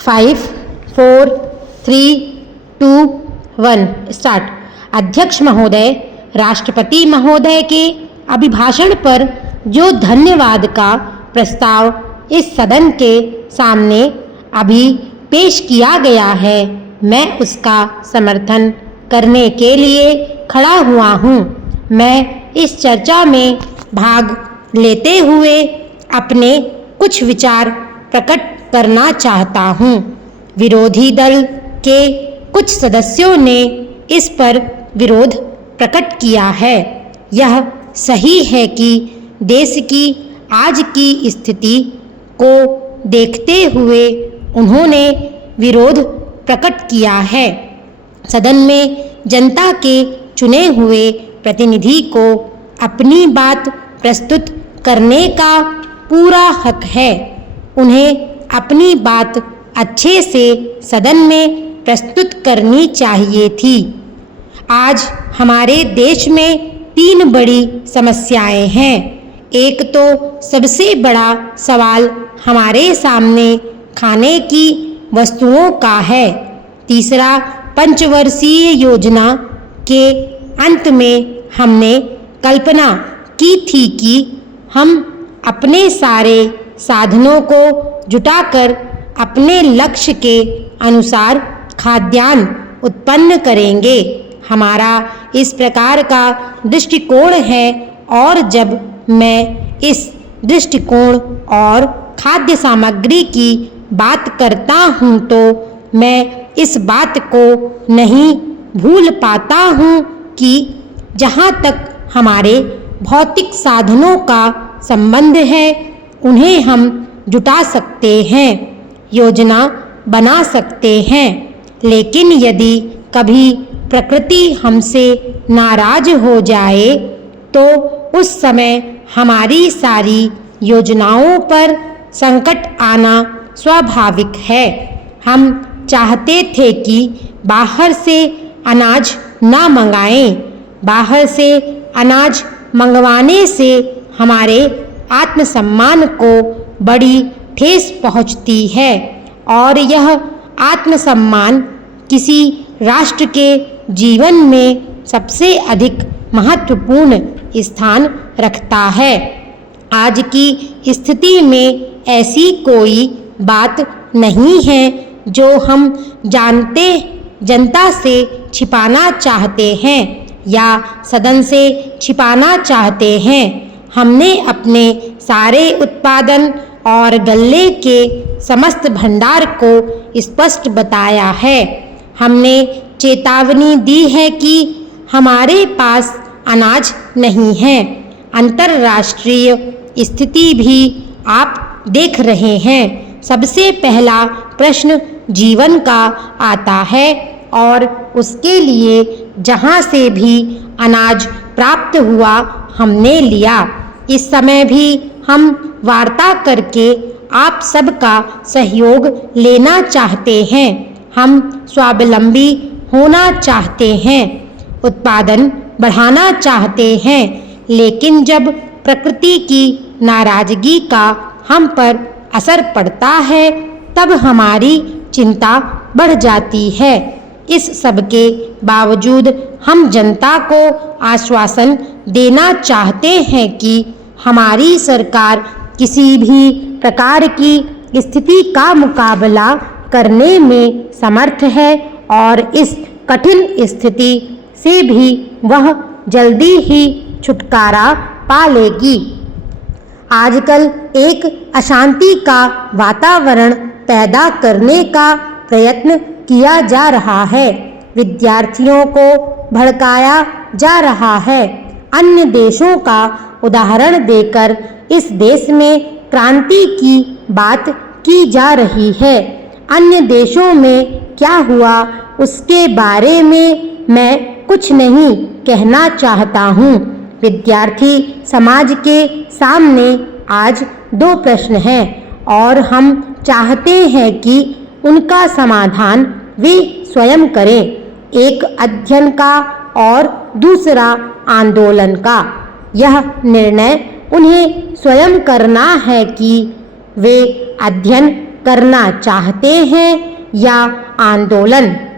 5, 4, 3, 2, 1 start. अध्यक्ष महोदय, राष्ट्रपति महोदय के अभिभाषण पर जो धन्यवाद का प्रस्ताव इस सदन के सामने अभी पेश किया गया है, मैं उसका समर्थन करने के लिए खड़ा हुआ हूँ। मैं इस चर्चा में भाग लेते हुए अपने कुछ विचार प्रकट करना चाहता हूँ। विरोधी दल के कुछ सदस्यों ने इस पर विरोध प्रकट किया है। यह सही है कि देश की आज की स्थिति को देखते हुए उन्होंने विरोध प्रकट किया है। सदन में जनता के चुने हुए प्रतिनिधि को अपनी बात प्रस्तुत करने का पूरा हक है। उन्हें अपनी बात अच्छे से सदन में प्रस्तुत करनी चाहिए थी। आज हमारे देश में 3 बड़ी समस्याएं हैं। एक तो सबसे बड़ा सवाल हमारे सामने खाने की वस्तुओं का है। तीसरा, पंचवर्षीय योजना के अंत में हमने कल्पना की थी कि हम अपने सारे साधनों को जुटाकर अपने लक्ष्य के अनुसार खाद्यान्न उत्पन्न करेंगे। हमारा इस प्रकार का दृष्टिकोण है और जब मैं इस दृष्टिकोण और खाद्य सामग्री की बात करता हूँ तो मैं इस बात को नहीं भूल पाता हूँ कि जहाँ तक हमारे भौतिक साधनों का संबंध है, उन्हें हम जुटा सकते हैं, योजना बना सकते हैं। लेकिन यदि कभी प्रकृति हमसे नाराज हो जाए तो उस समय हमारी सारी योजनाओं पर संकट आना स्वाभाविक है। हम चाहते थे कि बाहर से अनाज ना मंगाएं। बाहर से अनाज मंगवाने से हमारे आत्मसम्मान को बड़ी ठेस पहुंचती है और यह आत्मसम्मान किसी राष्ट्र के जीवन में सबसे अधिक महत्वपूर्ण स्थान रखता है। आज की स्थिति में ऐसी कोई बात नहीं है जो हम जनता से छिपाना चाहते हैं या सदन से छिपाना चाहते हैं। हमने अपने सारे उत्पादन और गल्ले के समस्त भंडार को स्पष्ट बताया है। हमने चेतावनी दी है कि हमारे पास अनाज नहीं है। अंतर्राष्ट्रीय स्थिति भी आप देख रहे हैं। सबसे पहला प्रश्न जीवन का आता है और उसके लिए जहाँ से भी अनाज प्राप्त हुआ हमने लिया। इस समय भी हम वार्ता करके आप सबका सहयोग लेना चाहते हैं। हम स्वावलंबी होना चाहते हैं, उत्पादन बढ़ाना चाहते हैं। लेकिन जब प्रकृति की नाराजगी का हम पर असर पड़ता है तब हमारी चिंता बढ़ जाती है। इस सब के बावजूद हम जनता को आश्वासन देना चाहते हैं कि हमारी सरकार किसी भी प्रकार की स्थिति का मुकाबला करने में समर्थ है और इस कठिन स्थिति से भी वह जल्दी ही छुटकारा पा लेगी। आजकल एक अशांति का वातावरण पैदा करने का प्रयत्न किया जा रहा है। विद्यार्थियों को भड़काया जा रहा है। अन्य देशों का उदाहरण देकर इस देश में क्रांति की बात की जा रही है। अन्य देशों में क्या हुआ उसके बारे में मैं कुछ नहीं कहना चाहता हूँ। विद्यार्थी समाज के सामने आज 2 प्रश्न हैं और हम चाहते हैं कि उनका समाधान वे स्वयं करें। एक अध्ययन का और दूसरा आंदोलन का। यह निर्णय उन्हें स्वयं करना है कि वे अध्ययन करना चाहते हैं या आंदोलन?